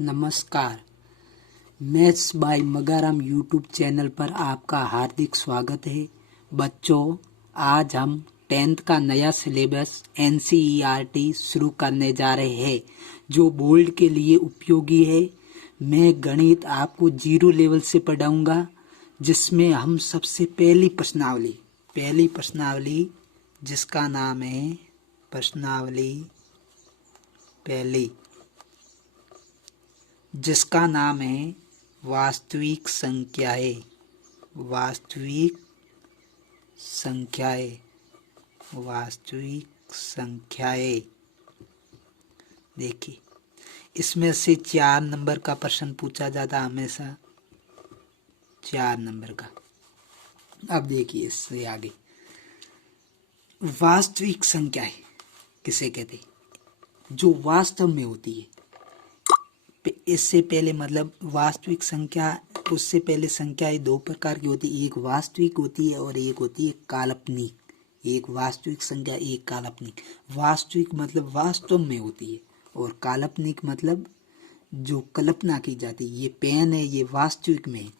नमस्कार। Maths by Magaram YouTube channel पर आपका हार्दिक स्वागत है। बच्चों, आज हम 10th का नया सिलेबस NCERT शुरू करने जा रहे हैं, जो बोर्ड के लिए उपयोगी है। मैं गणित आपको 0 लेवल से पढ़ाऊंगा, जिसमें हम सबसे पहली प्रश्नावली जिसका नाम है प्रश्नावली पहली, जिसका नाम है वास्तविक संख्याएं। देखिए, इसमें से 4 नंबर का प्रश्न पूछा जाता हमेशा, 4 नंबर का। अब देखिए इससे आगे, वास्तविक संख्याएं किसे कहते हैं? जो वास्तव में होती है। इससे पहले मतलब वास्तविक संख्या, उससे पहले संख्याएं 2 प्रकार की होती है। एक वास्तविक होती है और एक होती है काल्पनिक। एक वास्तविक संख्या, एक काल्पनिक। वास्तविक मतलब वास्तव में होती है, और काल्पनिक मतलब जो कल्पना की जाती है। ये पेन है, ये वास्तविक में है।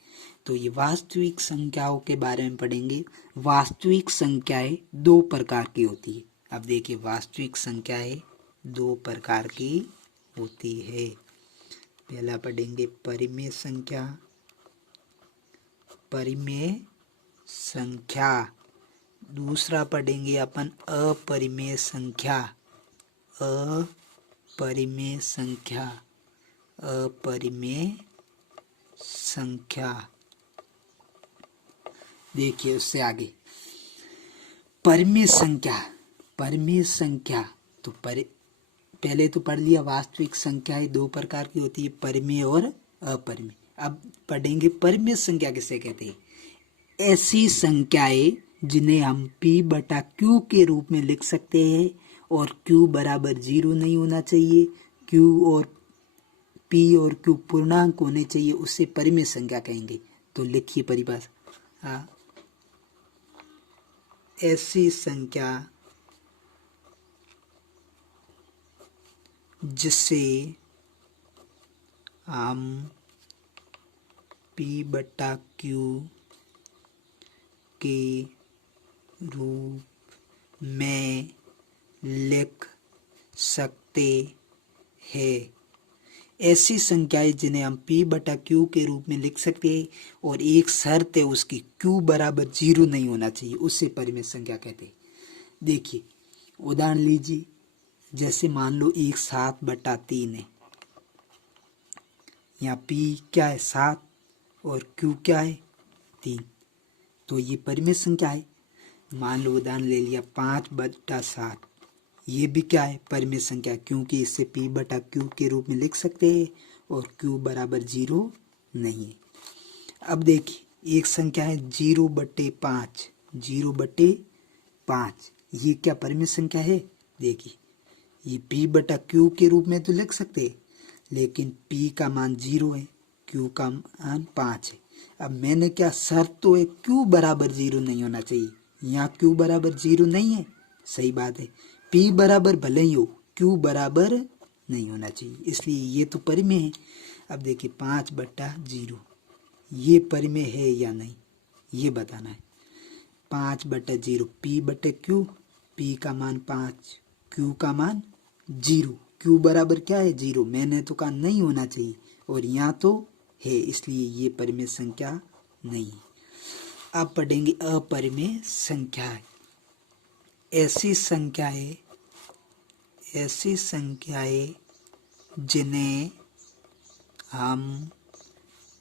तो ये वास्तविक संख्याओं के बारे में पढ़ेंगे। वास्तविक संख्याएं 2 प्रकार की होती है। अब देखिए, वास्तविक संख्याएं 2 प्रकार की होती है। पहला पढ़ेंगे परिमेय संख्या। दूसरा पढ़ेंगे अपन अपरिमेय संख्या। देखिए उससे आगे, परिमेय संख्या तो पहले तो पढ़ लिया। वास्तविक संख्याएं 2 प्रकार की होती है, परिमेय और अपरिमेय। अब पढ़ेंगे परिमेय संख्या किसे कहते हैं। ऐसी संख्याएं जिन्हें हम P/Q के रूप में लिख सकते हैं, और Q बराबर 0 नहीं होना चाहिए। Q और P और Q पूर्णांक होने चाहिए, उससे परिमेय संख्या कहेंगे। तो लिखिए परिभाषा। ऐसी संख्या जिसे हम P/Q के रूप में लिख सकते हैं। ऐसी संख्याएं जिन्हें हम P/Q के रूप में लिख सकते हैं, और एक शर्त है उसकी, Q बराबर 0 नहीं होना चाहिए, उससे परिमेय संख्या कहते हैं। देखिए उदाहरण लीजिए, जैसे मान लो 1 7/3 है। यहाँ P क्या है? 7, और Q क्या है? 3। तो ये परिमेय संख्या है। मान लो उदाहरण ले लिया 5/7, ये भी क्या है? परिमेय संख्या, क्योंकि इससे P/Q के रूप में लिख सकते हैं, और Q बराबर 0 नहीं है। अब देखिए एक संख्या है 0/5। 0/5 ये क्या परिमेय संख्या है? देखिए ये P/Q के रूप में तो लिख सकते हैं, लेकिन P का मान 0 है, Q का मान 5 है। अब मैंने क्या शर्त तो है, Q बराबर 0 नहीं होना चाहिए। यहाँ Q बराबर 0 नहीं है, सही बात है। P बराबर भले ही हो, Q बराबर नहीं होना चाहिए, इसलिए ये तो परिमेय है। अब देखिए 5/0 ये परिमेय है या नहीं, ये बताना है। 5/0 P/Q, P का मान 5, Q का मान 0। Q बराबर क्या है? 0। मैंने तो कहा नहीं होना चाहिए, और यहाँ तो है, इसलिए ये परिमेय संख्या नहीं है। अब पढ़ेंगे अपरिमेय संख्याएं। ऐसी संख्याएं जिन्हें हम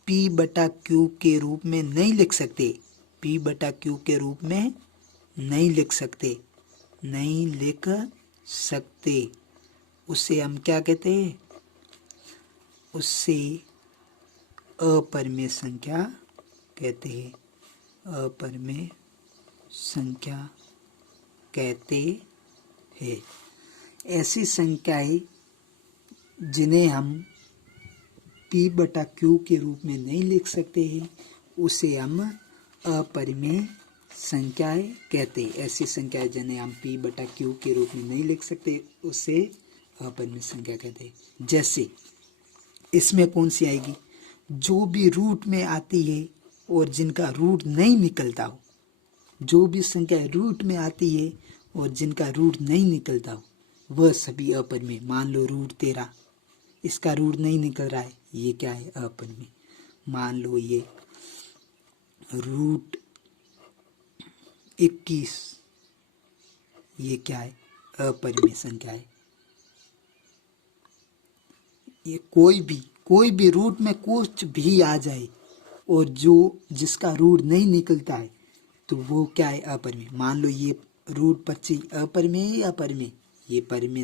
P/Q के रूप में नहीं लिख सकते। P/Q के रूप में नहीं लिख सकते, उससे हम क्या कहते हैं? उससे अपरिमेय संख्या कहते हैं। अपरिमेय संख्या कहते हैं। ऐसी संख्याएं जिन्हें हम P/Q के रूप में नहीं लिख सकते हैं, उसे हम अपरिमेय संख्याएं कहते हैं। ऐसी संख्याएं जिन्हें हम P/Q के रूप में नहीं लिख सकते, उसे अपरिमेय संख्या कहते हैं। जैसे इसमें कौन सी आएगी? जो भी रूट में आती है और जिनका रूट नहीं निकलता हो, जो भी संख्या रूट में आती है और जिनका रूट नहीं निकलता हो वह सभी अपरिमेय। मान लो रूट 13, इसका रूट नहीं निकल रहा है, ये क्या है? अपरिमेय। मान लो ये रूट 21, ये क्या है? अपरिमेय संख्या है। ये कोई भी रूट में कुछ भी आ जाए और जो जिसका रूट नहीं निकलता है तो वो क्या है? अपरिमेय। मान लो ये रूट 25 अपरिमेय है या परिमेय? ये परिमेय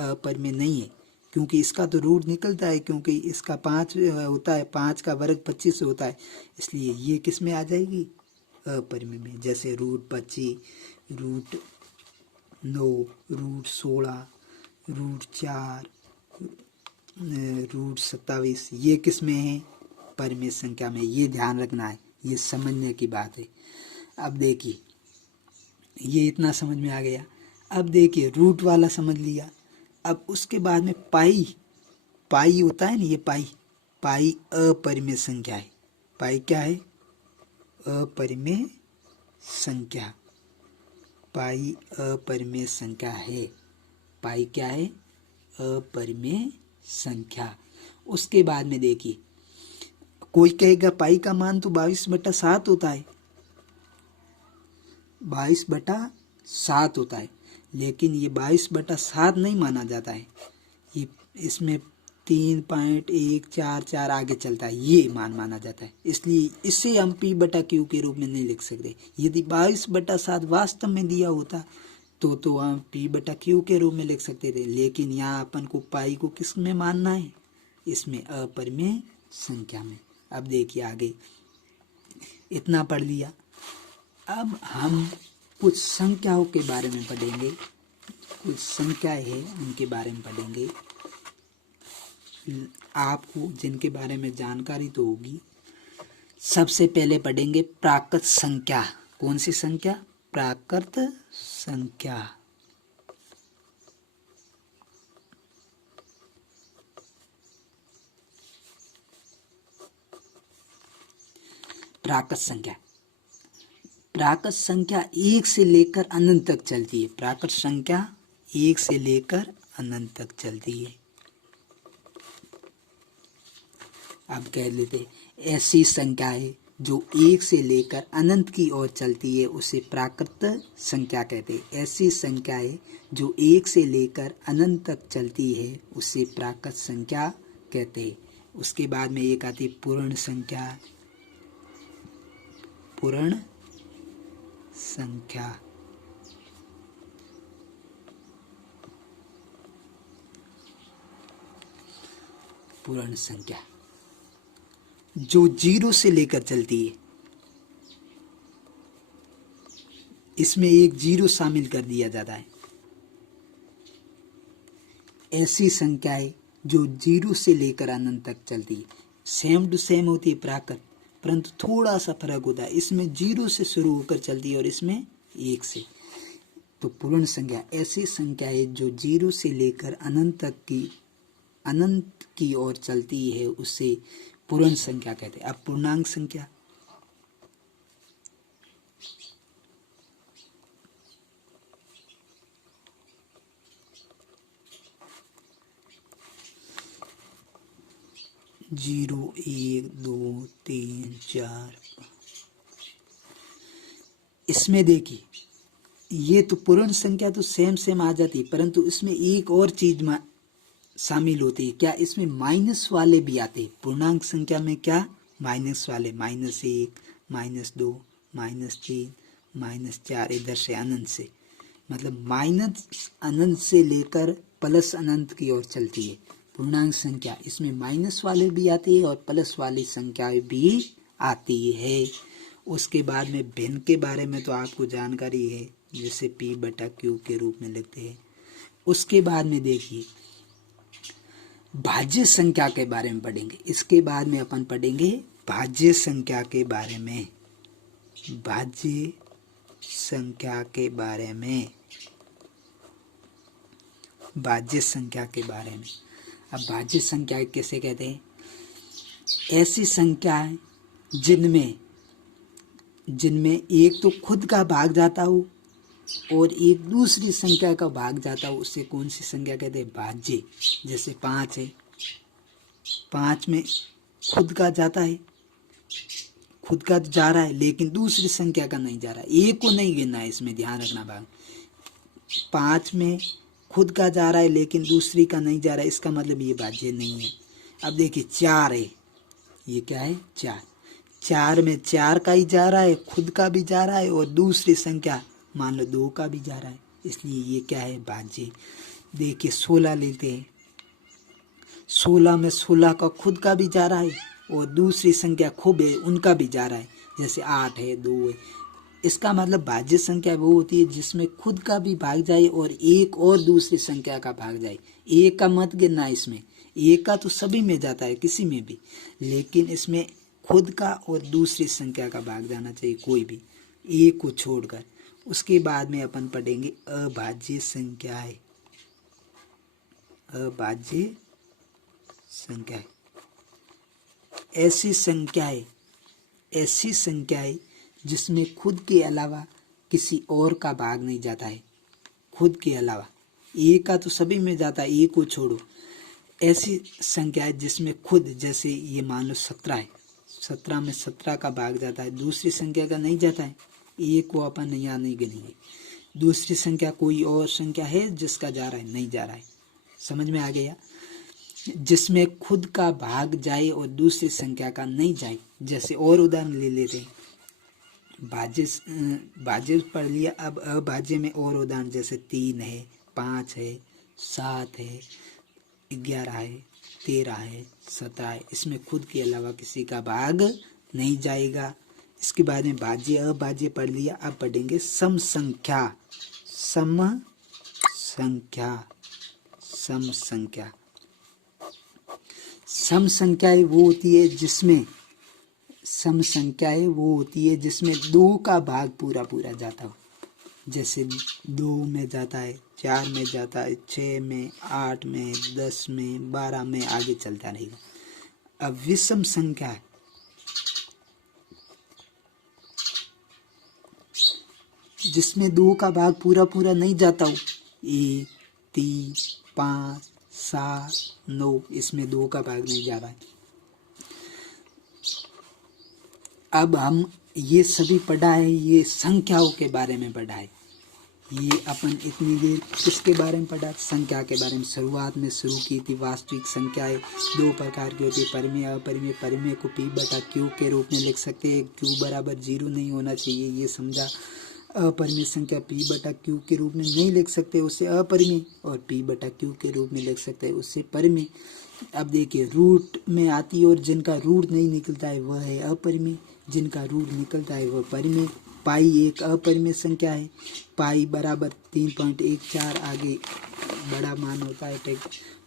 अपरिमेय नहीं है, क्योंकि इसका तो रूट निकलता है, क्योंकि इसका 5 होता है, 5 का वर्ग 25 होता है, इसलिए ये किस में आ जाएगी? अपरिमेय में। जैसे root 25, root 9, root 16, root 4, root 27, ये किस में है? परिमेय संख्या में। ये ध्यान रखना है, ये समझने की बात है। अब देखिए, ये इतना समझ में आ गया। अब देखिए रूट वाला समझ लिया। अब उसके बाद में पाई होता है ना, ये पाई अपरिमेय संख्या है। पाई क्या है? अपरिमेय संख्या। पाई अपरिमेय संख्या है। पाई क्या है? अपरिमेय संख्या। उसके बाद में देखिए, कोई कहेगा पाई का मान तो 22/7 होता है, 22/7 होता है, लेकिन ये 22/7 नहीं माना जाता है। ये इसमें 3.144 आगे चलता है, ये मान माना जाता है। इसलिए इसे हम p/q के रूप में नहीं लिख सकते। यदि 22/7 वास्तव में दिया होता तो हम p/q के रूप में लिख सकते थे, लेकिन यहाँ अपन को पाई को किस में मानना है? इसमें, अपरिमेय संख्या में। अब देखिए आगे, इतना पढ़ लिया। अब हम कुछ संख्याओं के बारे में पढ़ेंगे, कुछ संख्याएं हैं उनके बारे में पढ़ेंगे। आपको जिनके बारे में जानकारी तो होगी। सबसे पहले पढ़ेंगे प्राकृत संख्या। कौन सी संख्या? प्राकृत संख्या। प्राकृत संख्या, प्राकृत संख्या 1 से लेकर अनंत तक चलती है। प्राकृत संख्या 1 से लेकर अनंत तक चलती है। अब कह लेते, ऐसी संख्या है जो 1 से लेकर अनंत की ओर चलती है उसे प्राकृत संख्या कहते हैं। ऐसी संख्या है जो 1 से लेकर अनंत तक चलती है उसे प्राकृत संख्या कहते हैं। उसके बाद में एक आती पूर्ण संख्या। पूर्ण संख्या, पूर्ण संख्या जो 0 से लेकर चलती है। इसमें एक 0 शामिल कर दिया जाता है। ऐसी संख्या है जो 0 से लेकर अनंत तक चलती है। सेम टू सेम होती है प्राकृत, परंतु थोड़ा सा फर्क होता है। इसमें 0 से शुरू होकर चलती है और इसमें 1 से। तो पूर्ण संख्या ऐसी संख्या है जो 0 से लेकर अनंत तक अनंत की ओर चलती है, उसे पूर्ण संख्या कहते हैं। अब पूर्णांक संख्या, जीरो, 1, 2, 3, 4। इसमें देखिए, ये तो पूर्ण संख्या तो सेम आ जाती है, परंतु इसमें एक और चीज शामिल होती है। क्या? इसमें माइनस वाले भी आते हैं। पूर्णांक संख्या में क्या? माइनस वाले, -1, -2, -3, -4, इधर से अनंत से, मतलब माइनस अनंत से लेकर प्लस अनंत की ओर चलती है पूर्णांक संख्या। इसमें माइनस वाले भी आती है और प्लस वाली संख्याएं भी आती है। उसके बाद में भिन्न के बारे में तो आपको जानकारी है, जिसे p/q के रूप में लिखते हैं। उसके बाद में देखिए, भाज्य संख्या के बारे में पढ़ेंगे। इसके बाद में अपन पढ़ेंगे भाज्य संख्या के बारे में। भाज्य संख्या के बारे में, भाज्य संख्या के बारे में। अब भाज्य संख्याएं किसे कहते हैं? ऐसी संख्याएं जिनमें एक तो खुद का भाग जाता हो और एक दूसरी संख्या का भाग जाता हो, उससे कौन सी संख्या कहते हैं? भाज्य। जैसे 5 है, 5 में खुद का जाता है, खुद का जा रहा है लेकिन दूसरी संख्या का नहीं जा रहा है, एक को नहीं गिनना है, इसमें ध्यान रखना भाग। 5 में खुद का जा रहा है लेकिन दूसरी का नहीं जा रहा है, इसका मतलब ये भाज्य नहीं है। अब देखिए 4 है, ये क्या है? 4। 4 में 4 का ही जा रहा है, खुद का भी जा रहा है और दूसरी संख्या मान लो 2 का भी जा रहा है, इसलिए ये क्या है? भाज्य। देखिए 16 लेते हैं, 16 में 16 का खुद का भी जा रहा है और दूसरी संख्या खूब है उनका भी जा रहा है, जैसे 8 है, 2 है। इसका मतलब भाज्य संख्या वो होती है जिसमें खुद का भी भाग जाए और एक और दूसरी संख्या का भाग जाए। एक का मत गिनना, इसमें एक का तो सभी में जाता है, किसी में भी, लेकिन इसमें खुद का और दूसरी संख्या का भाग जाना चाहिए, कोई भी एक को छोड़कर। उसके बाद में अपन पढ़ेंगे अभाज्य संख्याएं। अभाज्य संख्याएं ऐसी संख्याएं जिसमें खुद के अलावा किसी और का भाग नहीं जाता है। खुद के अलावा, एक का तो सभी में जाता है, एक को छोड़ो। ऐसी संख्याएं जिसमें खुद, जैसे ये मान लो 17 है, 17 में 17 का भाग जाता है, दूसरी संख्या का नहीं जाता है, एक को अपन यहाँ नहीं गिनेंगे। दूसरी संख्या कोई और संख्या है जिसका जा रहा है, नहीं जा रहा है। समझ में आ गया? जिसमें खुद का भाग जाए और दूसरी संख्या का नहीं जाए। जैसे और उदाहरण ले लेते हैं, भाज्य पढ़ लिया, अब अभाज्य में और उदाहरण, जैसे 3 है, 5 है, 7 है, 11 है, 13 है, 17 है। इसमें खुद के अलावा किसी का भाग नहीं जाएगा। इसके बाद में भाज्य अभाज्य पढ़ लिया। अब पढ़ेंगे सम संख्या। सम संख्याएं वो होती है जिसमें 2 का भाग पूरा जाता हो। जैसे 2 में जाता है, 4 में जाता है, 6 में, 8 में, 10 में, 12 में, आगे चलता रहेगा। अब विषम संख्या जिसमें 2 का भाग पूरा नहीं जाता हो, 1, 3, 5, 7, 9, इसमें 2 का भाग नहीं जा रहा है। अब हम ये सभी पढ़ा है, ये संख्याओं के बारे में पढ़ा है। ये अपन इतनी देर किसके बारे में पढ़ा? संख्या के बारे में। शुरुआत में शुरू की थी। वास्तविक संख्याएं 2 प्रकार की होती है, परिमेय अपरिमेय। परिमेय को P/Q के रूप में लिख सकते हैं, Q बराबर 0 नहीं होना चाहिए, ये समझा। अपरिमेय संख्या P/Q के रूप में नहीं लिख सकते, उससे अपरिमेय, और P/Q के रूप में लिख सकते हैं, उससे परिमेय। अब देखिए रूट में आती है और जिनका रूट नहीं निकलता है वह है अपरिमेय, जिनका रूट निकलता है वह परिमेय। पाई एक अपरिमेय संख्या है। पाई बराबर 3.14, आगे बड़ा मान होता है।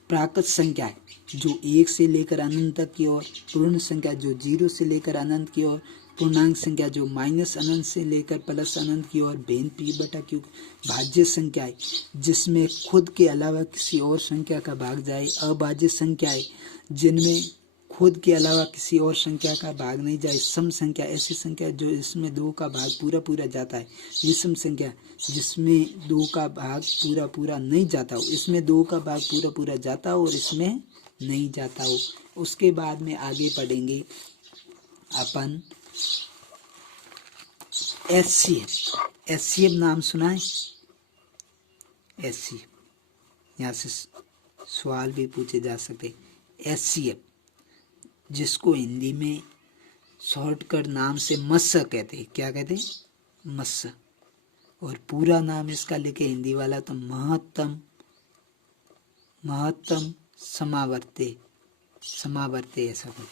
प्राकृत संख्या है जो 1 से लेकर अनंत तक की ओर, पूर्ण संख्या जो 0 से लेकर अनंत की ओर, पूर्णांक संख्या जो माइनस अनंत से लेकर प्लस अनंत की ओर, भिन्न P/Q। भाज्य संख्याएं जिसमें खुद के अलावा किसी और संख्या का भाग जाए। अभाज्य संख्याएं जिनमें खुद के अलावा किसी और संख्या का भाग नहीं जाए। सम संख्या ऐसी संख्या जो इसमें 2 का भाग पूरा जाता है। विषम संख्या जिसमें 2 का भाग पूरा नहीं जाता हो, इसमें 2 का भाग पूरा जाता हो और इसमें नहीं जाता हो। उसके बाद में आगे पढ़ेंगे अपन HCF नाम सुना है? HCF, यहाँ से सवाल भी पूछे जा सकते। HCF जिसको हिंदी में शॉर्टकट नाम से मस्स कहते हैं। क्या कहते हैं? मस्स। और पूरा नाम इसका लिखे हिंदी वाला तो महत्तम समावर्ते ऐसा कुछ,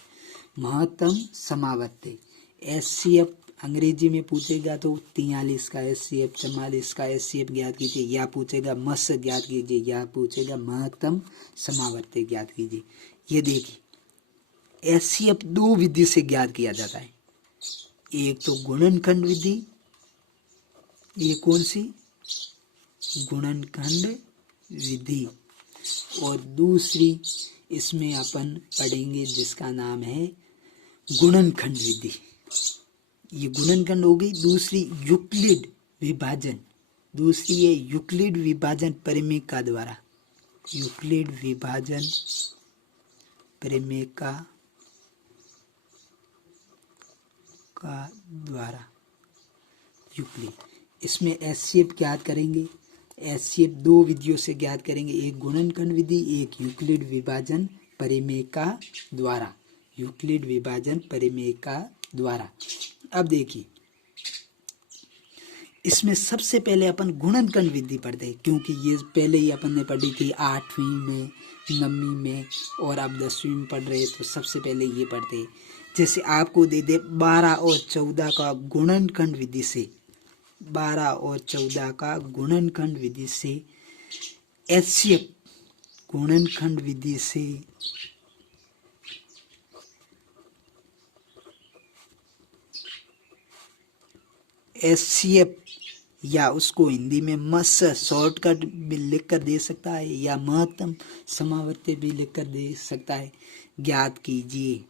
महत्तम समावर्ते। HCF अंग्रेजी में पूछेगा तो 43 का HCF, 44 का HCF ज्ञात कीजिए, या पूछेगा मस्स ज्ञात कीजिए, या पूछेगा महत्तम समावर्ते ज्ञात कीजिए। ये देखिए HCF 2 विधि से ज्ञात किया जाता है। एक तो गुणनखंड विधि, ये कौन सी? गुणनखंड विधि। और दूसरी इसमें अपन पढ़ेंगे जिसका नाम है गुणनखंड विधि। ये गुणनखंड हो गई। दूसरी यूक्लिड विभाजन, दूसरी है यूक्लिड विभाजन परिमेयका द्वारा, यूक्लिड विभाजन परिमेयका का द्वारा यूक्लिड। इसमें एचसीएफ ज्ञात करेंगे। एचसीएफ दो विधियों से ज्ञात करेंगे, एक गुणनखंड विधि, एक यूक्लिड विभाजन परिमेयका द्वारा, यूक्लिड विभाजन परिमेयका द्वारा। अब देखिए इसमें सबसे पहले अपन गुणनखंड विधि पढ़ते हैं, क्योंकि ये पहले ही अपन ने पढ़ी थी 8वीं में, 9वीं में, और अब 10वीं में पढ़ रहे, तो सबसे पहले ये पढ़ते हैं। जैसे आपको दे दे 12 और 14 का गुणनखंड विधि से, 12 और 14 का गुणनखंड विधि से एचसीएफ गुणनखंड विधि से एचसीएफ, या उसको हिंदी में मस शॉर्टकट भी लिख कर दे सकता है, या महत्तम समावर्ती भी लिख कर दे सकता है, ज्ञात कीजिए।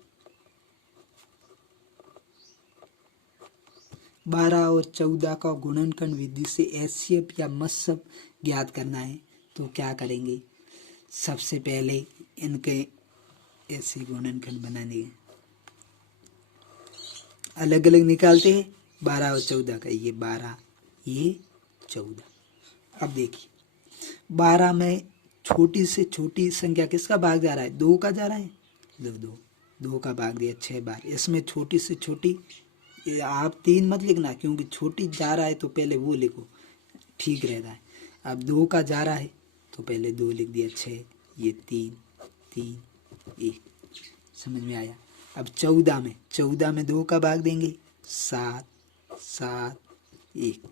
12 और 14 का गुणनखंड विधि से एचसीएफ या मस्सब ज्ञात करना है, तो क्या करेंगे, सबसे पहले इनके ऐसे गुणनखंड बनाने हैं, अलग अलग निकालते हैं। 12 और 14 का, ये 12 ये 14। अब देखिए 12 में छोटी से छोटी संख्या किसका भाग जा रहा है, 2 का जा रहा है, 2 का भाग दिया 6 बार। इसमें छोटी से छोटी, आप 3 मत लिखना, क्योंकि छोटी जा रहा है तो पहले वो लिखो, ठीक रहता है। अब 2 का जा रहा है तो पहले 2 लिख दिया, 6, ये 3 3 1, समझ में आया। अब 14 में 2 का भाग देंगे, 7 7 1।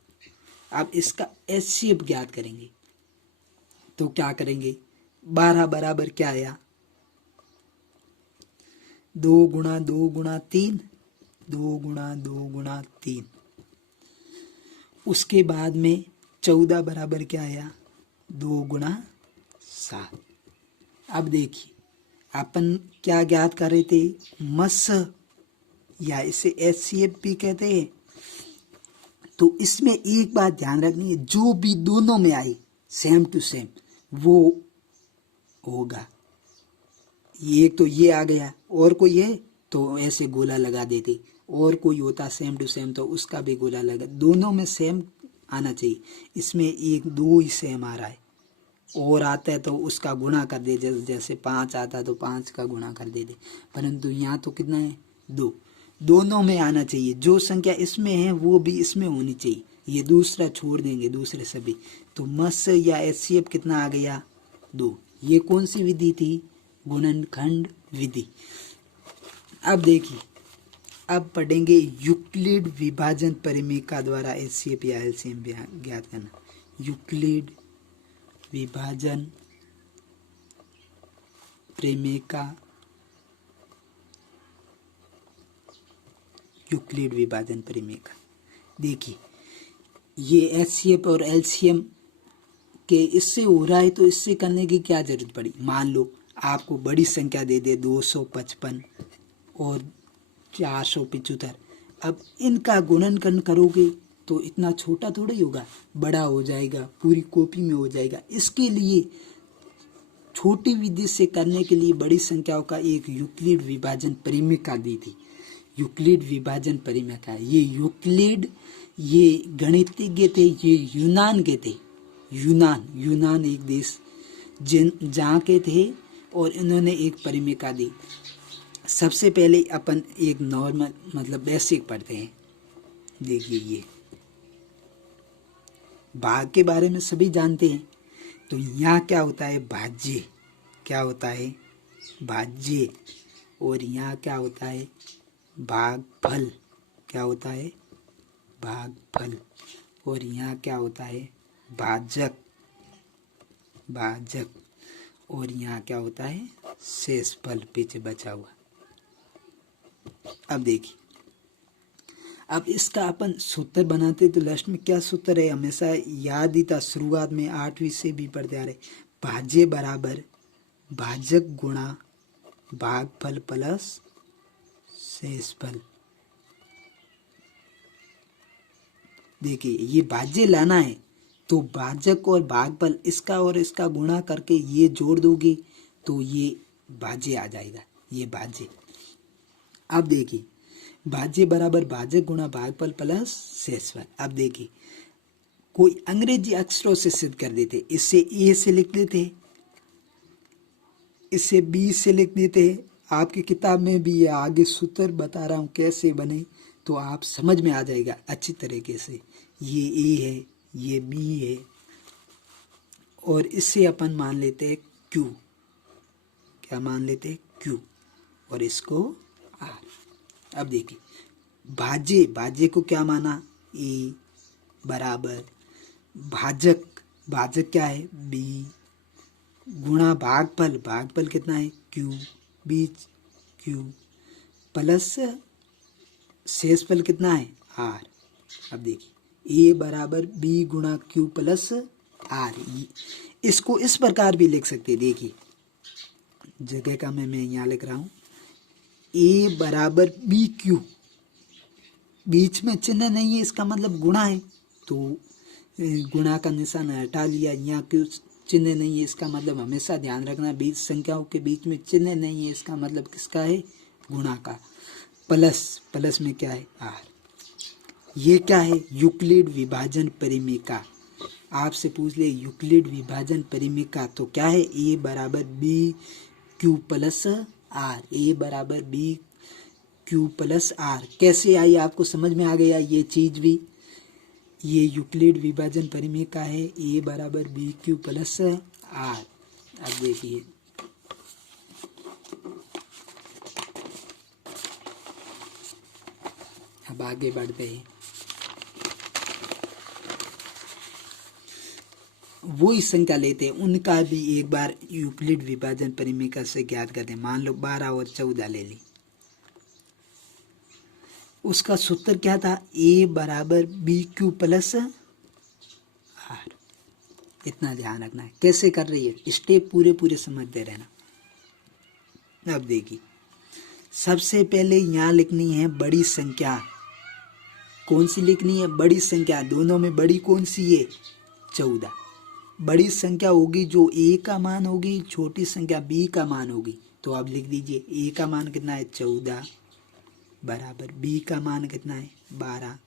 अब इसका एचसीएफ ज्ञात करेंगे, तो क्या करेंगे, 12 बराबर क्या आया, 2 गुणा 2 गुणा 3, 2 गुणा 2 गुणा 3। उसके बाद में 14 बराबर क्या आया, 2 गुणा 7। अब देखिए अपन क्या ज्ञात कर रहे थे, मस, या इसे एचसीएफ भी कहते हैं। तो इसमें एक बात ध्यान रखनी है, जो भी दोनों में आए सेम टू सेम वो होगा। ये तो ये आ गया, और कोई है तो ऐसे गोला लगा देते, और कोई होता सेम टू सेम तो उसका भी गोला लगा, दोनों में सेम आना चाहिए। इसमें 1 2 ही सेम आ रहा है, और आता है तो उसका गुणा कर दे, जैसे 5 आता है तो 5 का गुणा कर दे, परंतु यहाँ तो कितना है, 2। दोनों में आना चाहिए, जो संख्या इसमें है वो भी इसमें होनी चाहिए, ये दूसरा छोड़ देंगे, दूसरे सभी। तो मस या एचसीएफ कितना आ गया, 2। ये कौन सी विधि थी, गुणनखंड विधि। अब देखिए अब पढ़ेंगे यूक्लिड विभाजन परिमेयका द्वारा एचसीएफ या एलसीएम ज्ञात करना। यूक्लिड विभाजन परिमेयका, यूक्लिड विभाजन परिमेयका। देखिए ये एचसीएफ और एलसीएम के इससे हो रहा है, तो इससे करने की क्या जरूरत पड़ी। मान लो आपको बड़ी संख्या दे दे 255 और 475, अब इनका गुणनखंड करोगे तो इतना छोटा थोड़ा ही होगा, बड़ा हो जाएगा, पूरी कॉपी में हो जाएगा। इसके लिए छोटी विधि से करने के लिए बड़ी संख्याओं का एक यूक्लिड विभाजन परिमेयका दी थी, यूक्लिड विभाजन परिमेयका। ये यूक्लिड ये गणितज्ञ थे, ये यूनान के थे, यूनान एक देश जहाँ के थे, और इन्होंने एक परिमेयका दी। सबसे पहले अपन एक नॉर्मल मतलब बेसिक पढ़ते हैं। देखिए ये भाग के बारे में सभी जानते हैं, तो यहाँ क्या होता है, भाज्य, क्या होता है, भाज्य, और यहाँ क्या होता है, भागफल, क्या होता है, भागफल, और यहाँ क्या होता है, भाजक, और यहाँ क्या होता है, शेषफल, पीछे बचा हुआ। अब देखिए अब इसका अपन सूत्र बनाते तो लास्ट में क्या सूत्र है, हमेशा याद ही था, शुरुआत में 8वीं से भी पढ़ते आ रहे, भाज्य बराबर भाजक गुणा भागफल प्लस शेषफल। देखिए ये भाज्य लाना है तो भाजक और भागफल इसका और इसका गुणा करके ये जोड़ दोगे तो ये भाज्य आ जाएगा, ये भाज्य। अब देखिए भाज्य बराबर भाजक गुणा भागफल प्लस शेषफल। अब देखिए कोई अंग्रेजी अक्षरों से सिद्ध कर देते, इससे ए से लिख देते, इससे बी से लिख देते। आपकी किताब में भी ये आगे सूत्र बता रहा हूँ कैसे बने, तो आप समझ में आ जाएगा अच्छी तरीके से। ये ए है, ये बी है, और इससे अपन मान लेते हैं क्यू। क्या मान लेते हैं? क्यू। और इसको आर। अब देखिए भाज्य, भाज्य को क्या माना? ए बराबर भाजक, भाजक क्या है? बी गुणा भागफल, भागफल कितना है? क्यू, बीच क्यू, प्लस शेषफल कितना है? आर। अब देखिए ए बराबर बी गुणा क्यू प्लस आर। इसको इस प्रकार भी लिख सकते, देखिए जगह का मैं यहाँ लिख रहा हूँ, ए बराबर बी क्यू, बीच में चिन्ह नहीं है इसका मतलब गुणा है, तो गुणा का निशान हटा लिया। यहाँ क्यों चिन्ह नहीं है इसका मतलब हमेशा ध्यान रखना बीच संख्याओं के बीच में चिन्ह नहीं है इसका मतलब किसका है? गुणा का। प्लस, प्लस में क्या है? आर। ये क्या है? यूक्लिड विभाजन परिमेयका। आपसे पूछ ले यूक्लिड विभाजन परिमेयका तो क्या है? ए बराबर बी क्यू प्लस आर। ए बराबर बी क्यू प्लस आर। कैसे आई आपको समझ में आ गया ये चीज भी? ये यूक्लिड विभाजन परिमेयका है, ए बराबर बी क्यू प्लस आर। अब देखिए अब आगे बढ़ते हैं। वो ही संख्या लेते हैं, उनका भी एक बार यूक्लिड विभाजन परिमेयका से ज्ञात करते हैं। मान लो 12 और 14 ले ली, उसका सूत्र क्या था? ए बराबर बी क्यू प्लस आर। इतना ध्यान रखना है। कैसे कर रही है? स्टेप पूरे पूरे समझते रहना। अब देखिए सबसे पहले यहाँ लिखनी है बड़ी संख्या। कौन सी लिखनी है? बड़ी संख्या। दोनों में बड़ी कौन सी है? 14। बड़ी संख्या होगी जो ए का मान होगी, छोटी संख्या बी का मान होगी। तो आप लिख दीजिए ए का मान कितना है? 14 बराबर बी का मान कितना है? 12।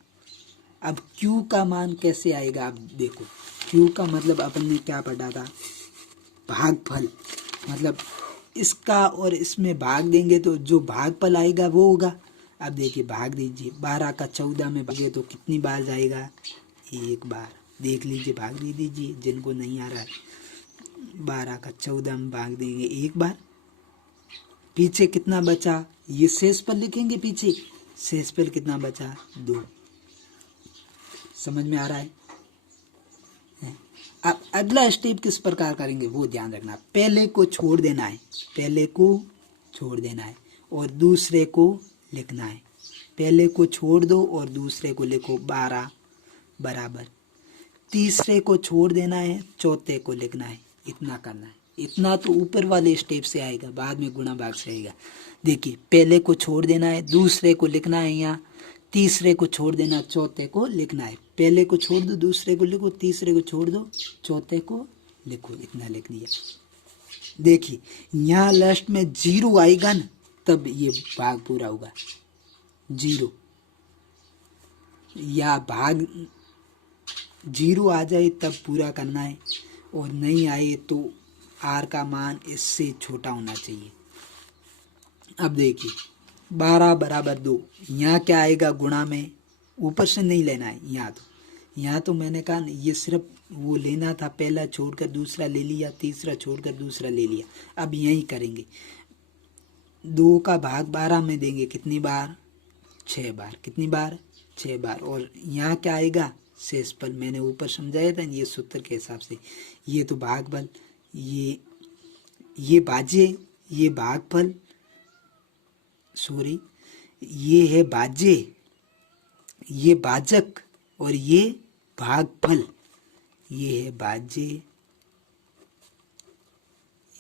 अब क्यू का मान कैसे आएगा? आप देखो क्यू का मतलब अपन ने क्या पढ़ा था? भागफल। मतलब इसका और इसमें भाग देंगे तो जो भागफल आएगा वो होगा। अब देखिए भाग दीजिए, 12 का 14 में भागे तो कितनी बार जाएगा? एक बार। देख लीजिए, भाग दे दीजिए जिनको नहीं आ रहा है। 12 का 14 में भाग देंगे एक बार। पीछे कितना बचा? ये शेषफल लिखेंगे पीछे। शेषफल कितना बचा? 2। समझ में आ रहा है? अब अगला स्टेप किस प्रकार करेंगे वो ध्यान रखना। पहले को छोड़ देना है, पहले को छोड़ देना है और दूसरे को लिखना है। पहले को छोड़ दो और दूसरे को लिखो। 12 बराबर तीसरे को छोड़ देना है, चौथे को लिखना है। इतना करना है। इतना तो ऊपर वाले स्टेप से आएगा, बाद में गुणा भाग से आएगा। देखिए पहले को छोड़ देना है, दूसरे को लिखना है यहाँ, तीसरे को छोड़ देना, चौथे को लिखना है। पहले को छोड़ दो, दूसरे को लिखो, तीसरे को छोड़ दो, चौथे को लिखो। इतना लिख दिया। देखिए यहाँ लास्ट में 0 आएगा ना, तब ये भाग पूरा होगा। 0 या भाग 0 आ जाए तब पूरा करना है, और नहीं आए तो आर का मान इससे छोटा होना चाहिए। अब देखिए 12 बराबर 2, यहाँ क्या आएगा? गुणा में ऊपर से नहीं लेना है। यहाँ तो मैंने कहा ये सिर्फ वो लेना था, पहला छोड़कर दूसरा ले लिया, तीसरा छोड़कर दूसरा ले लिया। अब यही करेंगे। 2 का भाग 12 में देंगे कितनी बार? 6 बार। कितनी बार? 6 बार। और यहाँ क्या आएगा? शेषफल। मैंने ऊपर समझाया था ये सूत्र के हिसाब से। ये तो भागफल, ये भाज्य, ये भागफल, सॉरी ये है भाज्य, ये भाजक, और ये भागफल। ये है भाज्य,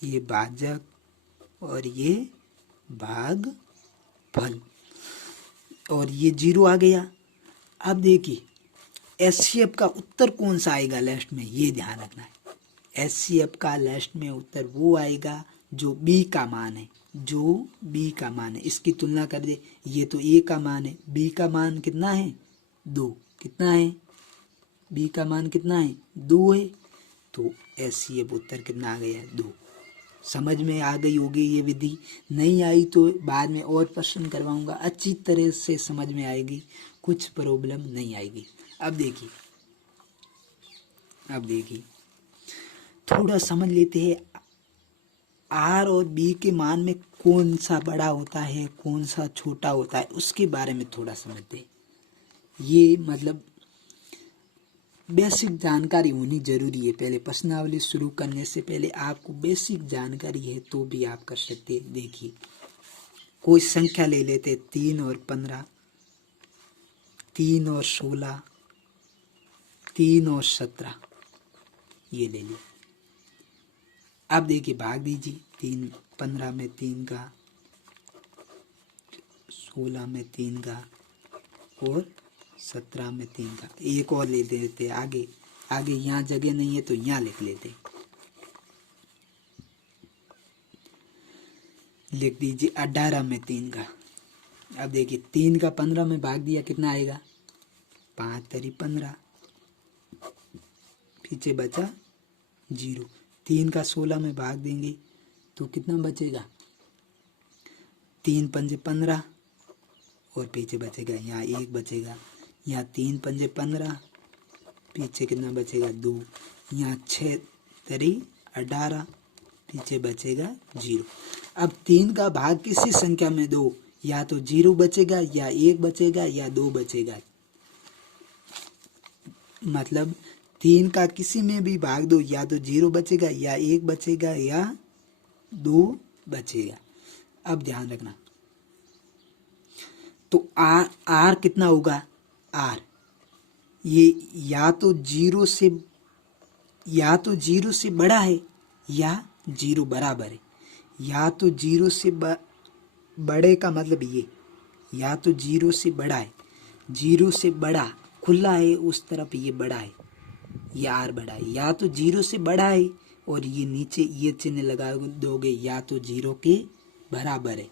ये भाजक और ये भागफल, और ये 0 आ गया। अब देखिए एचसीएफ का उत्तर कौन सा आएगा लास्ट में, ये ध्यान रखना है। एचसीएफ का लास्ट में उत्तर वो आएगा जो बी का मान है, जो बी का मान है। इसकी तुलना कर दे, ये तो ए का मान है, बी का मान कितना है 2, कितना है बी का मान कितना है 2 है, तो एचसीएफ उत्तर कितना आ गया 2। समझ में आ गई होगी ये विधि, नहीं आई तो बाद में और प्रश्न करवाऊंगा, अच्छी तरह से समझ में आएगी, कुछ प्रॉब्लम नहीं आएगी। अब देखिए थोड़ा समझ लेते हैं आर और बी के मान में कौन सा बड़ा होता है कौन सा छोटा होता है, उसके बारे में थोड़ा समझते हैं। ये मतलब बेसिक जानकारी होनी जरूरी है। पहले प्रश्नावली शुरू करने से पहले आपको बेसिक जानकारी है तो भी आप कर सकते हैं। देखिए कोई संख्या ले लेते 3 और 15, 3 और 16, 3 और 17, ये ले लिया। अब देखिए भाग दीजिए, 3 15 में 3 का, 16 में 3 का और 17 में 3 का। एक और ले देते आगे, यहाँ जगह नहीं है तो यहाँ लिख लेते, लिख दीजिए 18 में 3 का। अब देखिए 3 का 15 में भाग दिया कितना आएगा 5 तरी 15, पीछे बचा 0। 3 का 16 में भाग देंगे तो कितना बचेगा 3 पंजे 15 और पीछे बचेगा यहाँ 1 बचेगा, यहाँ 3 पंजे 15, पीछे कितना बचेगा 2, यहाँ 6 तरी 18, पीछे बचेगा 0। अब 3 का भाग किसी संख्या में दो, या तो 0 बचेगा या 1 बचेगा या 2 बचेगा। मतलब 3 का किसी में भी भाग दो, या तो 0 बचेगा या 1 बचेगा या 2 बचेगा। अब ध्यान रखना, तो आर कितना होगा, आर ये या तो 0 से बड़ा है या 0 बराबर है। या तो 0 से बड़े का मतलब ये, या तो 0 से बड़ा है, 0 से बड़ा खुला है उस तरफ ये बड़ा है, ये आर बड़ा है। या तो 0 से बड़ा है और ये नीचे ये चिन्ह लगा दोगे, या तो 0 के बराबर है।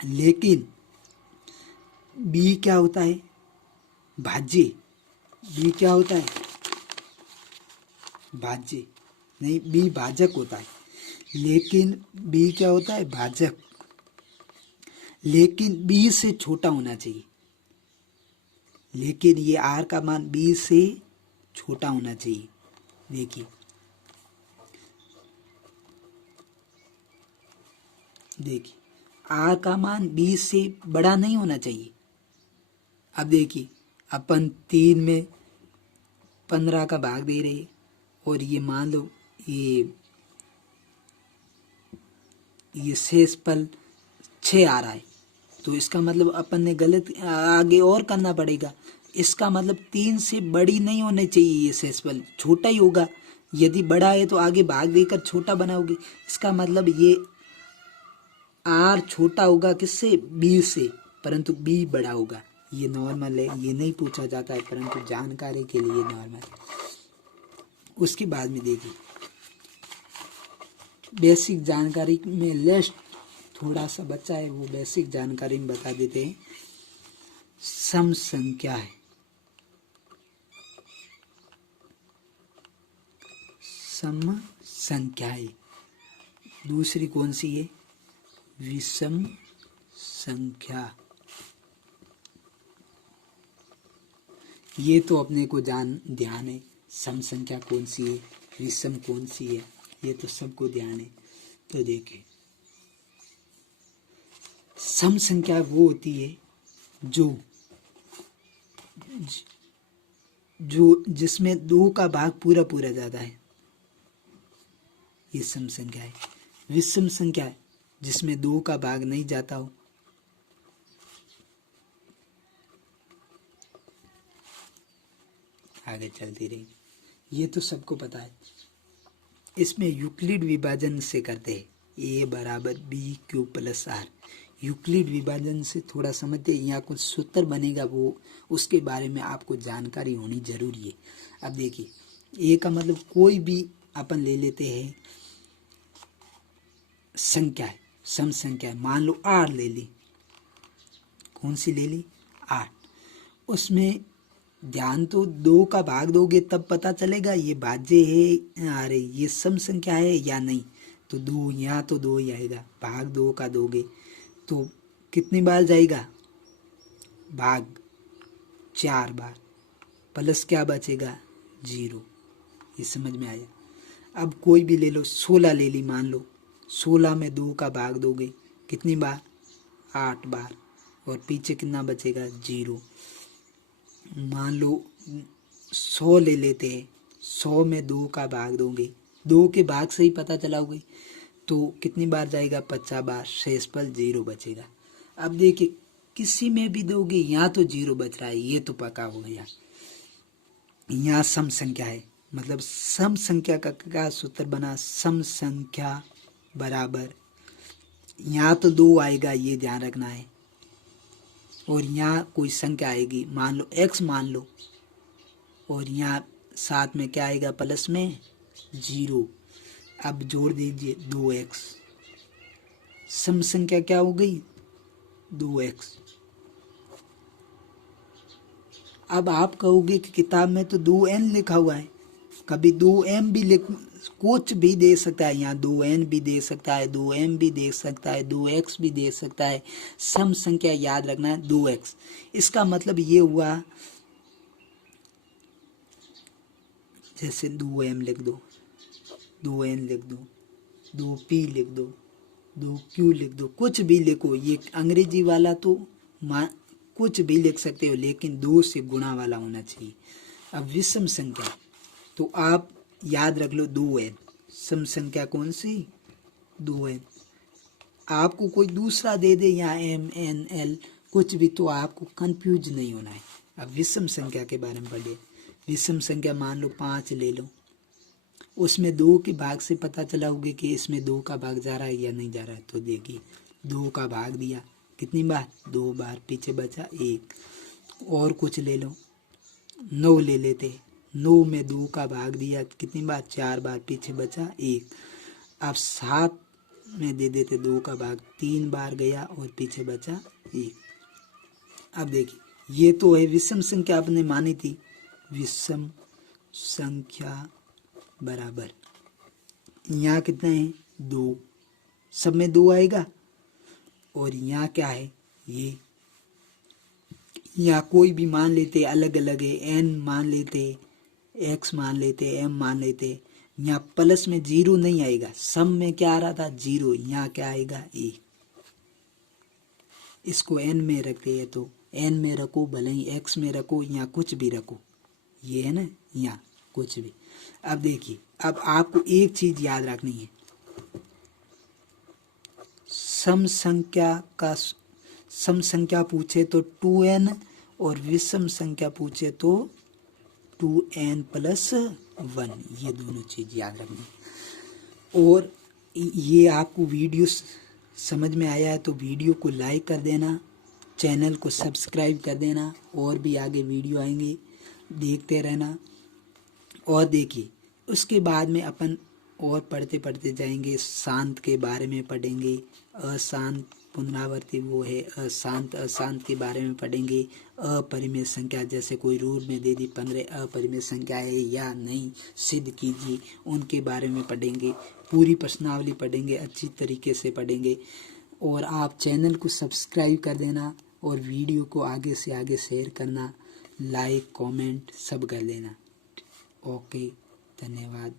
लेकिन बी क्या होता है भाज्य, बी क्या होता है भाज्य, नहीं बी भाजक होता है। लेकिन बी क्या होता है भाजक, लेकिन बी से छोटा होना चाहिए। लेकिन ये आर का मान बी से छोटा होना चाहिए। देखिए आर का मान 20 से बड़ा नहीं होना चाहिए। अब देखिए अपन 3 में 15 का भाग दे रहे और ये मान लो ये शेष पल 6 आ रहा है, तो इसका मतलब अपन ने गलत आगे और करना पड़ेगा। इसका मतलब 3 से बड़ी नहीं होनी चाहिए, ये शेष पल छोटा ही होगा। यदि बड़ा है तो आगे भाग देकर छोटा बनाओगे। इसका मतलब ये आर छोटा होगा किससे, बी से, परंतु बी बड़ा होगा। ये नॉर्मल है, ये नहीं पूछा जाता है, परंतु जानकारी के लिए नॉर्मल। उसके बाद में देखिए बेसिक जानकारी में लिस्ट थोड़ा सा बच्चा है, वो बेसिक जानकारी में बता देते हैं। सम संख्या है, सम संख्या है। दूसरी कौन सी है, विषम संख्या। ये तो अपने को ध्यान है, सम संख्या कौन सी है विषम कौन सी है, ये तो सबको ध्यान है। तो देखिए सम संख्या वो होती है जो जिसमें 2 का भाग पूरा पूरा जाता है, ये सम संख्या है। विषम संख्या है जिसमें 2 का भाग नहीं जाता हो। आगे चलती रही, ये तो सबको पता है। इसमें यूक्लिड विभाजन से करते हैं, ए बराबर b q plus r. Euclid विभाजन से थोड़ा समझते हैं, यहाँ कुछ सूत्र बनेगा वो उसके बारे में आपको जानकारी होनी जरूरी है। अब देखिए ए का मतलब कोई भी अपन ले लेते हैं संख्या है, सम संख्या है, मान लो 8 ले ली, कौन सी ले ली 8, उसमें ध्यान तो 2 का भाग दोगे तब पता चलेगा ये भाज्य है, अरे ये सम संख्या है या नहीं। तो 2 यहाँ तो 2 ही आएगा, भाग 2 का दोगे तो कितनी बार जाएगा, भाग 4 बार, प्लस क्या बचेगा 0। ये समझ में आया। अब कोई भी ले लो, 16 ले ली मान लो, 16 में 2 का भाग दोगे कितनी बार 8 बार, और पीछे कितना बचेगा 0। मान लो 100 ले लेते हैं, 100 में 2 का भाग दोगे, 2 के भाग से ही पता चलाओगे तो कितनी बार जाएगा 50 बार, शेष पर 0 बचेगा। अब देखिए किसी में भी दोगे यहाँ तो 0 बच रहा है, ये तो पक्का हो गया। यहाँ सम संख्या है, मतलब सम संख्या का क्या सूत्र बना, सम संख्या बराबर, यहाँ तो 2 आएगा ये ध्यान रखना है, और यहाँ कोई संख्या आएगी, मान लो x मान लो, और यहाँ साथ में क्या आएगा प्लस में 0। अब जोड़ दीजिए 2x, सम संख्या क्या हो गई 2x। अब आप कहोगे कि किताब में तो 2n लिखा हुआ है, कभी 2m भी लिख, कुछ भी दे सकता है, यहाँ 2n भी दे सकता है, 2m भी दे सकता है, 2x भी दे सकता है, सम संख्या याद रखना है 2x। इसका मतलब ये हुआ, जैसे 2m लिख दो, 2n लिख दो, 2p लिख दो, 2q लिख दो, कुछ भी लिखो, ये अंग्रेजी वाला तो कुछ भी लिख सकते हो, लेकिन 2 से गुणा वाला होना चाहिए। अब विषम संख्या तो आप याद रख लो 2n, सम संख्या कौन सी 2n। आपको कोई दूसरा दे दे या m n l कुछ भी, तो आपको कंफ्यूज नहीं होना है। अब विषम संख्या के बारे में पढ़िए। विषम संख्या मान लो 5 ले लो, उसमें 2 के भाग से पता चलाओगे कि इसमें 2 का भाग जा रहा है या नहीं जा रहा है। तो देखिए 2 का भाग दिया कितनी बार 2 बार, पीछे बचा 1। और कुछ ले लो, 9 ले लेते, 9 में 2 का भाग दिया कितनी बार 4 बार, पीछे बचा 1। अब 7 में दे देते 2 का भाग 3 बार गया और पीछे बचा 1। अब देखिए ये तो है विषम संख्या आपने मानी थी, विषम संख्या बराबर, यहाँ कितने हैं 2, सब में 2 आएगा, और यहाँ क्या है ये, यहाँ कोई भी मान लेते अलग अलग है, n मान लेते, x मान लेते, m मान लेते, यहाँ प्लस में 0 नहीं आएगा, सम में क्या आ रहा था 0, यहाँ क्या आएगा 1। इसको n में रखते हैं तो n में रखो, भले ही x में रखो, यहाँ कुछ भी रखो, ये है ना, यहाँ कुछ भी। अब देखिए अब आपको एक चीज याद रखनी है, सम संख्या पूछे तो 2n और विषम संख्या पूछे तो 2n प्लस 1, ये दोनों चीज याद रखनी। और ये आपको वीडियो समझ में आया है तो वीडियो को लाइक कर देना, चैनल को सब्सक्राइब कर देना, और भी आगे वीडियो आएंगे देखते रहना। और देखिए उसके बाद में अपन और पढ़ते पढ़ते जाएंगे, शांत के बारे में पढ़ेंगे, अशांत पुनरावर्ती वो है अशांत, अशांत के बारे में पढ़ेंगे, अपरिमेय संख्या जैसे कोई रूल में दे दी 15 अपरिमेय संख्या है या नहीं सिद्ध कीजिए, उनके बारे में पढ़ेंगे, पूरी प्रश्नावली पढ़ेंगे, अच्छी तरीके से पढ़ेंगे। और आप चैनल को सब्सक्राइब कर देना और वीडियो को आगे से आगे शेयर करना, लाइक कमेंट सब कर देना। ओके, धन्यवाद।